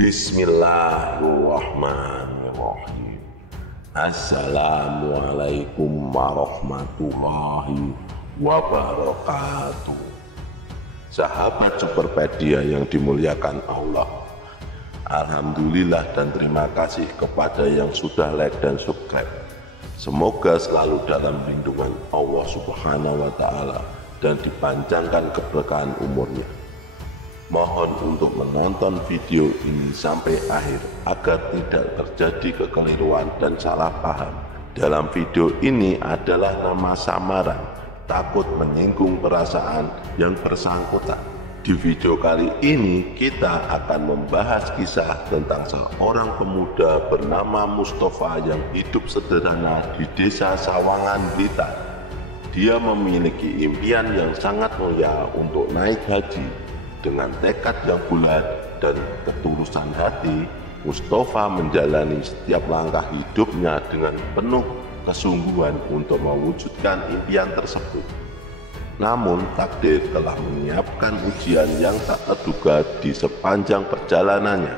Bismillahirrahmanirrahim. Assalamualaikum warahmatullahi wabarakatuh. Sahabat Superpedia yang dimuliakan Allah, alhamdulillah dan terima kasih kepada yang sudah like dan subscribe. Semoga selalu dalam lindungan Allah Subhanahu wa Ta'ala dan dipanjangkan keberkahan umurnya. Mohon untuk menonton video ini sampai akhir agar tidak terjadi kekeliruan dan salah paham. Dalam video ini adalah nama samaran, takut menyinggung perasaan yang bersangkutan. Di video kali ini kita akan membahas kisah tentang seorang pemuda bernama Mustafa yang hidup sederhana di desa Sawangan, Blitar. Dia memiliki impian yang sangat mulia untuk naik haji. Dengan tekad yang bulat dan ketulusan hati, Mustafa menjalani setiap langkah hidupnya dengan penuh kesungguhan untuk mewujudkan impian tersebut. Namun takdir telah menyiapkan ujian yang tak terduga di sepanjang perjalanannya,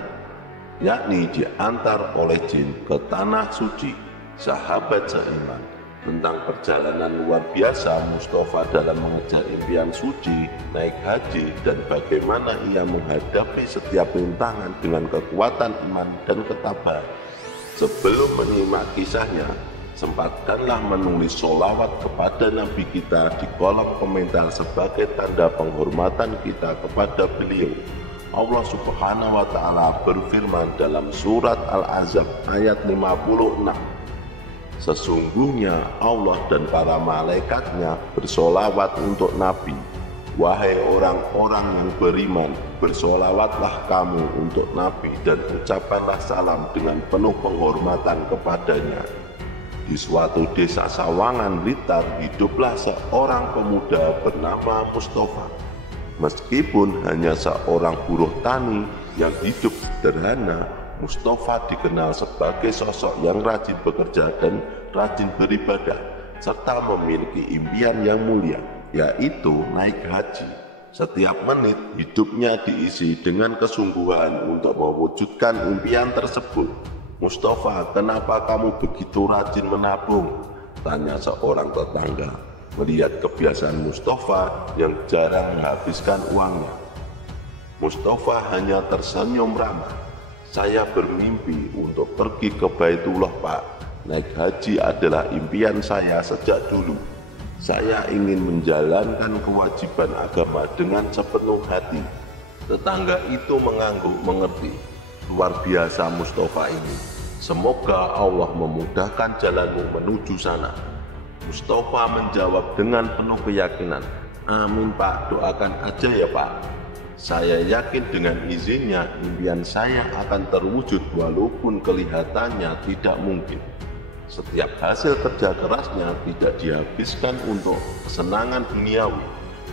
yakni diantar oleh jin ke tanah suci. Sahabat seiman, tentang perjalanan luar biasa Mustafa dalam mengejar impian suci, naik haji, dan bagaimana ia menghadapi setiap rintangan dengan kekuatan iman dan ketabahan. Sebelum menyimak kisahnya, sempatkanlah menulis sholawat kepada Nabi kita di kolom komentar sebagai tanda penghormatan kita kepada beliau. Allah Subhanahu wa Ta'ala berfirman dalam surat Al-Ahzab ayat 56. Sesungguhnya Allah dan para malaikatnya bersolawat untuk Nabi. Wahai orang-orang yang beriman, bersolawatlah kamu untuk Nabi dan ucapkanlah salam dengan penuh penghormatan kepadanya. Di suatu desa Sawangan, Blitar, hiduplah seorang pemuda bernama Mustafa. Meskipun hanya seorang buruh tani yang hidup sederhana, Mustafa dikenal sebagai sosok yang rajin bekerja dan rajin beribadah, serta memiliki impian yang mulia, yaitu naik haji. Setiap menit hidupnya diisi dengan kesungguhan untuk mewujudkan impian tersebut. Mustafa, kenapa kamu begitu rajin menabung? Tanya seorang tetangga, melihat kebiasaan Mustafa yang jarang menghabiskan uangnya. Mustafa hanya tersenyum ramah. Saya bermimpi untuk pergi ke Baitullah, Pak. Naik haji adalah impian saya sejak dulu. Saya ingin menjalankan kewajiban agama dengan sepenuh hati. Tetangga itu mengangguk mengerti. Luar biasa Mustafa ini. Semoga Allah memudahkan jalanmu menuju sana. Mustafa menjawab dengan penuh keyakinan. Amin Pak, doakan aja ya Pak. Saya yakin dengan izinnya impian saya akan terwujud walaupun kelihatannya tidak mungkin. Setiap hasil kerja kerasnya tidak dihabiskan untuk kesenangan duniawi.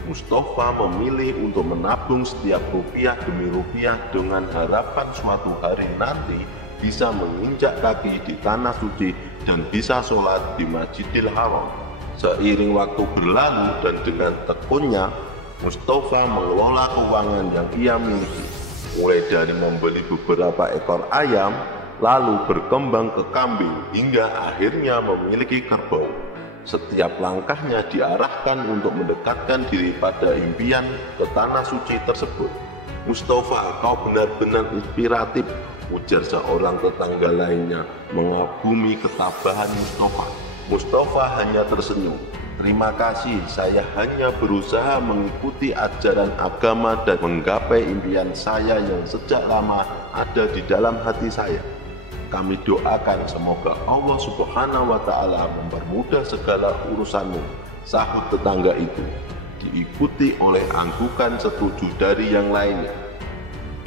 Mustafa memilih untuk menabung setiap rupiah demi rupiah dengan harapan suatu hari nanti bisa menginjak kaki di tanah suci dan bisa sholat di Masjidil Haram. Seiring waktu berlalu dan dengan tekunnya, Mustafa mengelola keuangan yang ia miliki, mulai dari membeli beberapa ekor ayam, lalu berkembang ke kambing, hingga akhirnya memiliki kerbau. Setiap langkahnya diarahkan untuk mendekatkan diri pada impian ke tanah suci tersebut. Mustafa, kau benar-benar inspiratif, ujar seorang tetangga lainnya, mengagumi ketabahan Mustafa. Mustafa hanya tersenyum. Terima kasih, saya hanya berusaha mengikuti ajaran agama dan menggapai impian saya yang sejak lama ada di dalam hati saya. Kami doakan semoga Allah Subhanahu wa Ta'ala mempermudah segala urusanmu, sahut tetangga itu. Diikuti oleh anggukan setuju dari yang lainnya.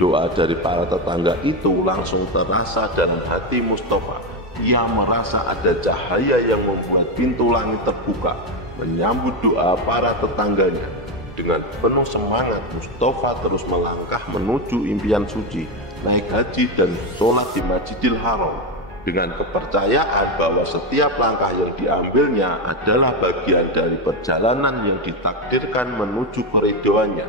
Doa dari para tetangga itu langsung terasa dalam hati Mustafa. Ia merasa ada cahaya yang membuat pintu langit terbuka, menyambut doa para tetangganya. Dengan penuh semangat, Mustafa terus melangkah menuju impian suci, naik haji dan sholat di Masjidil Haram. Dengan kepercayaan bahwa setiap langkah yang diambilnya adalah bagian dari perjalanan yang ditakdirkan menuju keridhoannya.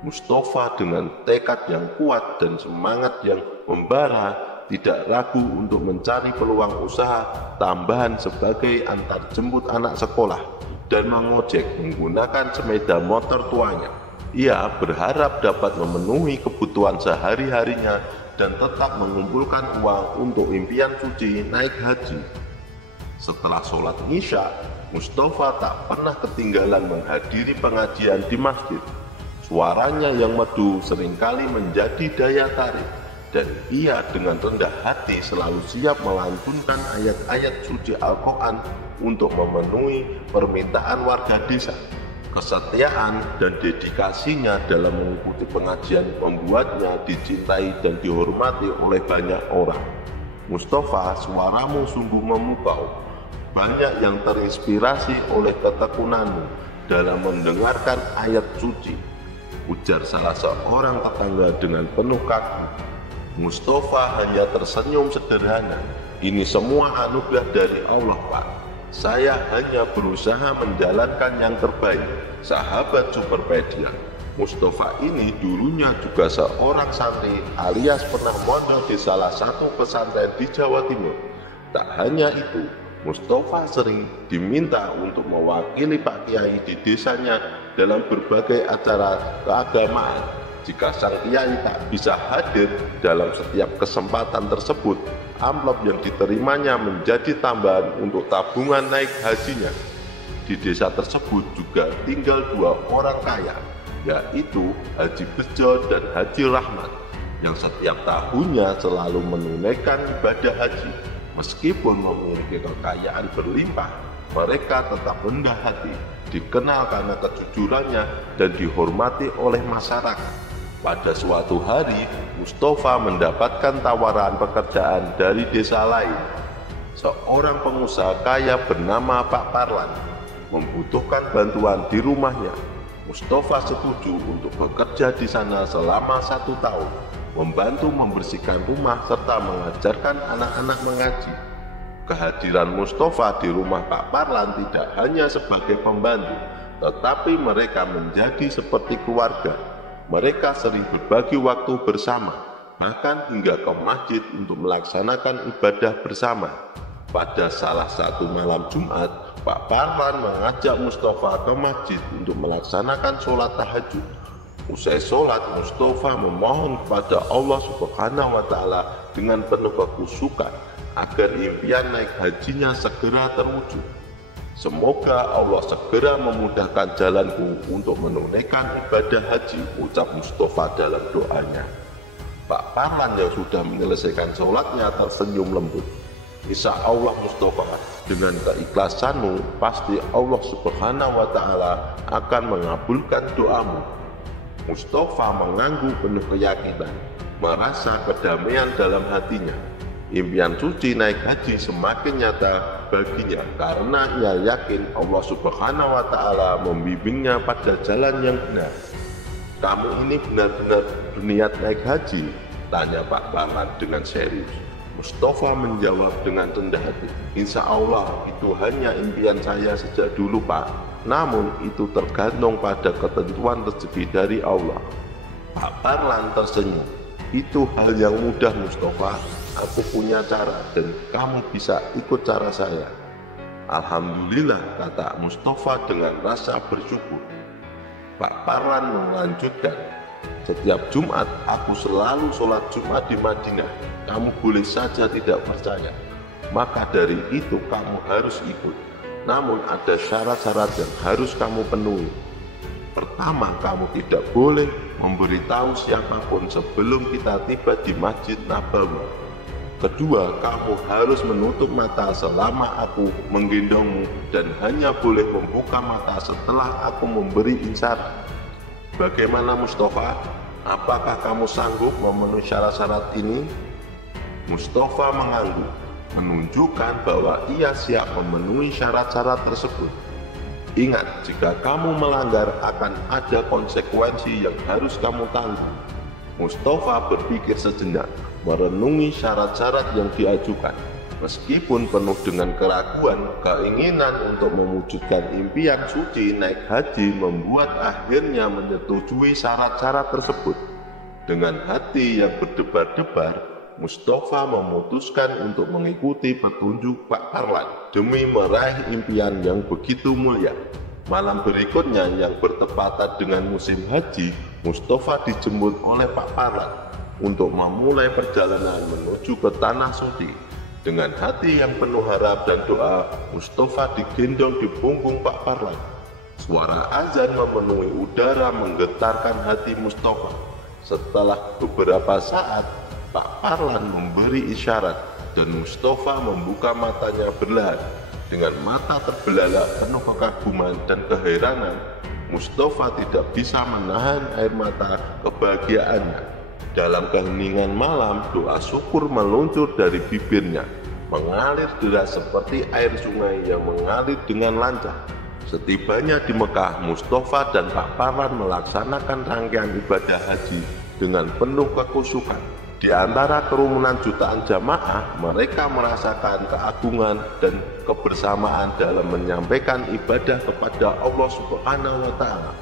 Mustafa dengan tekad yang kuat dan semangat yang membara tidak ragu untuk mencari peluang usaha tambahan sebagai antar jemput anak sekolah dan mengojek menggunakan sepeda motor tuanya. Ia berharap dapat memenuhi kebutuhan sehari-harinya dan tetap mengumpulkan uang untuk impian suci naik haji. Setelah sholat Isya, Mustafa tak pernah ketinggalan menghadiri pengajian di masjid. Suaranya yang merdu seringkali menjadi daya tarik, dan ia dengan rendah hati selalu siap melantunkan ayat-ayat suci Al-Quran untuk memenuhi permintaan warga desa. Kesetiaan dan dedikasinya dalam mengikuti pengajian membuatnya dicintai dan dihormati oleh banyak orang. Mustafa, suaramu sungguh memukau. Banyak yang terinspirasi oleh ketekunanmu dalam mendengarkan ayat suci, ujar salah seorang tetangga dengan penuh kagum. Mustafa hanya tersenyum sederhana. Ini semua anugerah dari Allah, Pak. Saya hanya berusaha menjalankan yang terbaik. Sahabat Superpedia, Mustafa ini dulunya juga seorang santri alias pernah mondok di salah satu pesantren di Jawa Timur. Tak hanya itu, Mustafa sering diminta untuk mewakili Pak Kiai di desanya dalam berbagai acara keagamaan. Jika sang kiai tak bisa hadir dalam setiap kesempatan tersebut, amplop yang diterimanya menjadi tambahan untuk tabungan naik hajinya. Di desa tersebut juga tinggal 2 orang kaya, yaitu Haji Bejo dan Haji Rahmat, yang setiap tahunnya selalu menunaikan ibadah haji. Meskipun memiliki kekayaan berlimpah, mereka tetap rendah hati, dikenal karena kejujurannya dan dihormati oleh masyarakat. Pada suatu hari, Mustafa mendapatkan tawaran pekerjaan dari desa lain. Seorang pengusaha kaya bernama Pak Parlan membutuhkan bantuan di rumahnya. Mustafa setuju untuk bekerja di sana selama 1 tahun, membantu membersihkan rumah serta mengajarkan anak-anak mengaji. Kehadiran Mustafa di rumah Pak Parlan tidak hanya sebagai pembantu, tetapi mereka menjadi seperti keluarga. Mereka sering berbagi waktu bersama, bahkan hingga ke masjid untuk melaksanakan ibadah bersama. Pada salah satu malam Jumat, Pak Parlan mengajak Mustafa ke masjid untuk melaksanakan sholat tahajud. Usai sholat, Mustafa memohon kepada Allah Subhanahu wa Ta'ala dengan penuh kekhusyukan agar impian naik hajinya segera terwujud. Semoga Allah segera memudahkan jalanku untuk menunaikan ibadah haji, ucap Mustafa dalam doanya. Pak Parlan yang sudah menyelesaikan sholatnya tersenyum lembut. Insya Allah Mustafa, dengan keikhlasanmu pasti Allah Subhanahu wa Ta'ala akan mengabulkan doamu. Mustafa mengangguk penuh keyakinan, merasa kedamaian dalam hatinya. Impian suci naik haji semakin nyata baginya karena ia yakin Allah Subhanahu wa Ta'ala membimbingnya pada jalan yang benar. Kamu ini benar-benar berniat naik haji? Tanya Pak Parlan dengan serius. Mustafa menjawab dengan rendah hati, Insya Allah itu hanya impian saya sejak dulu, Pak. Namun itu tergantung pada ketentuan rezeki dari Allah. Pak Parlan tersenyum. Itu hal yang mudah, Mustafa. Aku punya cara dan kamu bisa ikut cara saya. Alhamdulillah, kata Mustafa dengan rasa bersyukur. Pak Parlan melanjutkan, setiap Jumat aku selalu sholat Jumat di Madinah. Kamu boleh saja tidak percaya, maka dari itu kamu harus ikut. Namun ada syarat-syarat yang harus kamu penuhi. Pertama, kamu tidak boleh memberitahu siapapun sebelum kita tiba di Masjid Nabawi. Kedua, kamu harus menutup mata selama aku menggendongmu dan hanya boleh membuka mata setelah aku memberi isyarat. Bagaimana Mustafa? Apakah kamu sanggup memenuhi syarat-syarat ini? Mustafa mengangguk, menunjukkan bahwa ia siap memenuhi syarat-syarat tersebut. Ingat, jika kamu melanggar akan ada konsekuensi yang harus kamu tanggung. Mustafa berpikir sejenak, merenungi syarat-syarat yang diajukan. Meskipun penuh dengan keraguan, keinginan untuk mewujudkan impian suci naik haji membuat akhirnya menyetujui syarat-syarat tersebut. Dengan hati yang berdebar-debar, Mustafa memutuskan untuk mengikuti petunjuk Pak Parlan demi meraih impian yang begitu mulia. Malam berikutnya yang bertepatan dengan musim haji, Mustafa dijemput oleh Pak Parlan untuk memulai perjalanan menuju ke Tanah Suci. Dengan hati yang penuh harap dan doa, Mustafa digendong di punggung Pak Parlan. Suara azan memenuhi udara menggetarkan hati Mustafa. Setelah beberapa saat, Pak Parlan memberi isyarat dan Mustafa membuka matanya perlahan. Dengan mata terbelalak penuh kekaguman dan keheranan, Mustafa tidak bisa menahan air mata kebahagiaannya. Dalam keheningan malam, doa syukur meluncur dari bibirnya, mengalir deras seperti air sungai yang mengalir dengan lancar. Setibanya di Mekah, Mustafa dan Pak Parlan melaksanakan rangkaian ibadah haji dengan penuh kekhusyukan. Di antara kerumunan jutaan jamaah, mereka merasakan keagungan dan kebersamaan dalam menyampaikan ibadah kepada Allah Subhanahu wa Ta'ala,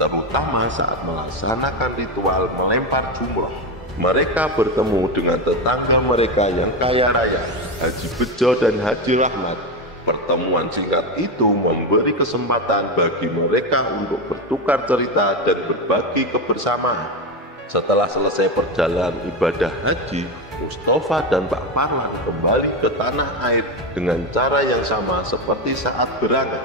terutama saat melaksanakan ritual melempar jumroh. Mereka bertemu dengan tetangga mereka yang kaya raya, Haji Bejo dan Haji Rahmat. Pertemuan singkat itu memberi kesempatan bagi mereka untuk bertukar cerita dan berbagi kebersamaan. Setelah selesai perjalanan ibadah haji, Mustafa dan Pak Parlan kembali ke tanah air dengan cara yang sama seperti saat berangkat.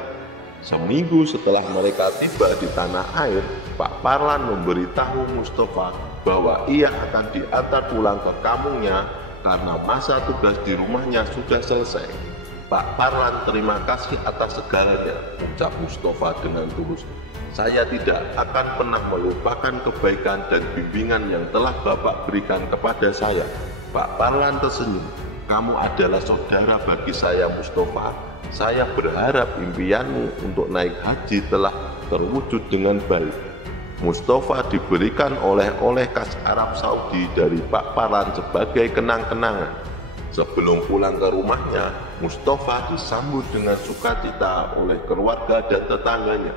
Seminggu setelah mereka tiba di tanah air, Pak Parlan memberitahu Mustafa bahwa ia akan diantar pulang ke kampungnya karena masa tugas di rumahnya sudah selesai. Pak Parlan terima kasih atas segalanya, ucap Mustafa dengan tulus. Saya tidak akan pernah melupakan kebaikan dan bimbingan yang telah Bapak berikan kepada saya. Pak Parlan tersenyum. Kamu adalah saudara bagi saya, Mustafa. Saya berharap impianmu untuk naik haji telah terwujud dengan baik. Mustafa diberikan oleh-oleh khas Arab Saudi dari Pak Parlan sebagai kenang-kenangan. Sebelum pulang ke rumahnya, Mustafa disambut dengan sukacita oleh keluarga dan tetangganya.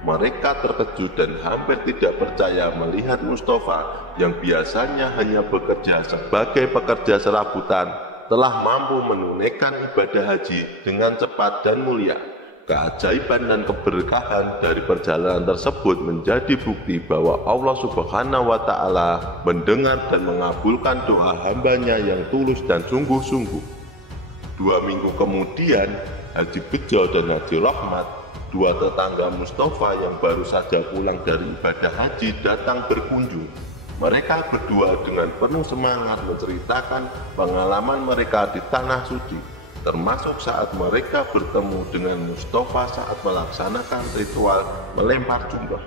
Mereka terkejut dan hampir tidak percaya melihat Mustafa yang biasanya hanya bekerja sebagai pekerja serabutan telah mampu menunaikan ibadah haji dengan cepat dan mulia. Keajaiban dan keberkahan dari perjalanan tersebut menjadi bukti bahwa Allah Subhanahu wa Ta'ala mendengar dan mengabulkan doa hambanya yang tulus dan sungguh-sungguh. 2 minggu kemudian, Haji Bejo dan Haji Rahmat, dua tetangga Mustafa yang baru saja pulang dari ibadah haji, datang berkunjung. Mereka berdua dengan penuh semangat menceritakan pengalaman mereka di Tanah Suci, termasuk saat mereka bertemu dengan Mustafa saat melaksanakan ritual melempar jumroh.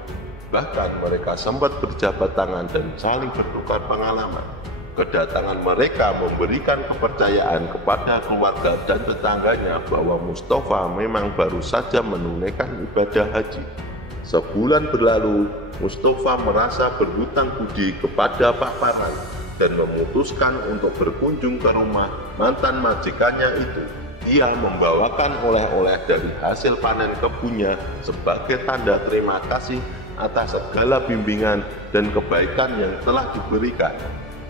Bahkan mereka sempat berjabat tangan dan saling bertukar pengalaman. Kedatangan mereka memberikan kepercayaan kepada keluarga dan tetangganya bahwa Mustafa memang baru saja menunaikan ibadah haji. Sebulan berlalu, Mustafa merasa berhutang budi kepada Pak Parlan dan memutuskan untuk berkunjung ke rumah mantan majikannya itu. Ia membawakan oleh-oleh dari hasil panen kebunnya sebagai tanda terima kasih atas segala bimbingan dan kebaikan yang telah diberikan.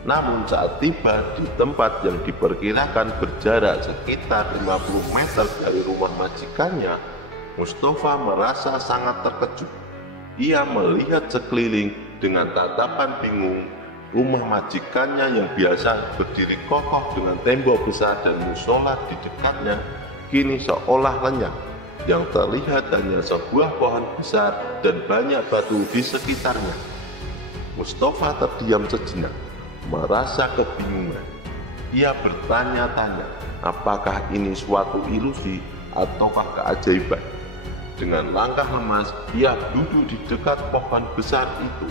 Namun saat tiba di tempat yang diperkirakan berjarak sekitar 50 meter dari rumah majikannya, Mustafa merasa sangat terkejut. Ia melihat sekeliling dengan tatapan bingung. Rumah majikannya yang biasa berdiri kokoh dengan tembok besar dan musola di dekatnya kini seolah lenyap. Yang terlihat hanya sebuah pohon besar dan banyak batu di sekitarnya. Mustafa terdiam sejenak, merasa kebingungan. Ia bertanya-tanya, apakah ini suatu ilusi ataukah keajaiban? Dengan langkah lemas, ia duduk di dekat pohon besar itu.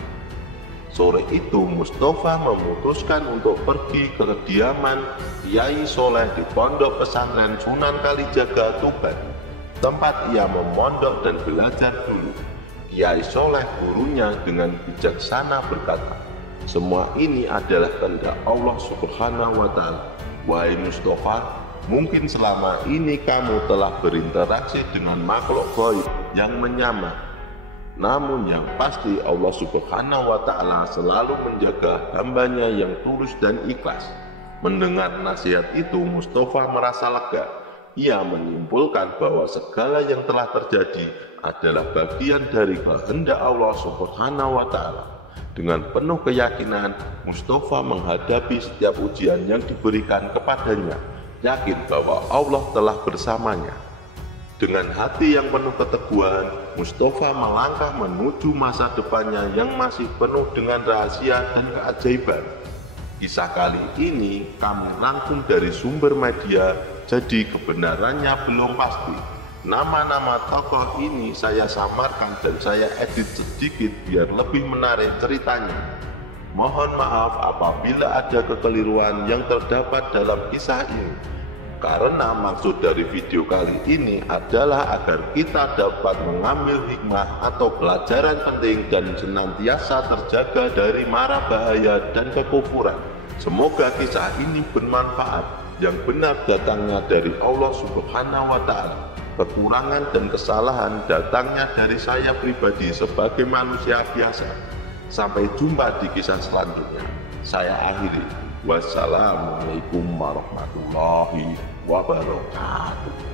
Sore itu, Mustafa memutuskan untuk pergi ke kediaman Kiai Soleh di Pondok Pesantren Sunan Kalijaga, Tuban, tempat ia memondok dan belajar dulu. Kiai Soleh gurunya dengan bijaksana berkata, semua ini adalah kehendak Allah Subhanahu wa Ta'ala. Wahai Mustafa, mungkin selama ini kamu telah berinteraksi dengan makhluk gaib yang menyamar. Namun yang pasti Allah Subhanahu wa Ta'ala selalu menjaga hambanya yang tulus dan ikhlas. Mendengar nasihat itu, Mustafa merasa lega. Ia menyimpulkan bahwa segala yang telah terjadi adalah bagian dari kehendak Allah Subhanahu wa Ta'ala. Dengan penuh keyakinan, Mustafa menghadapi setiap ujian yang diberikan kepadanya, yakin bahwa Allah telah bersamanya. Dengan hati yang penuh keteguhan, Mustafa melangkah menuju masa depannya yang masih penuh dengan rahasia dan keajaiban. Kisah kali ini kami rangkum dari sumber media, jadi kebenarannya belum pasti. Nama-nama tokoh ini saya samarkan dan saya edit sedikit biar lebih menarik ceritanya. Mohon maaf apabila ada kekeliruan yang terdapat dalam kisah ini, karena maksud dari video kali ini adalah agar kita dapat mengambil hikmah atau pelajaran penting dan senantiasa terjaga dari mara bahaya dan kekufuran. Semoga kisah ini bermanfaat. Yang benar datangnya dari Allah Subhanahu wa Ta'ala. Kekurangan dan kesalahan datangnya dari saya pribadi sebagai manusia biasa. Sampai jumpa di kisah selanjutnya. Saya akhiri. Wassalamualaikum warahmatullahi wabarakatuh.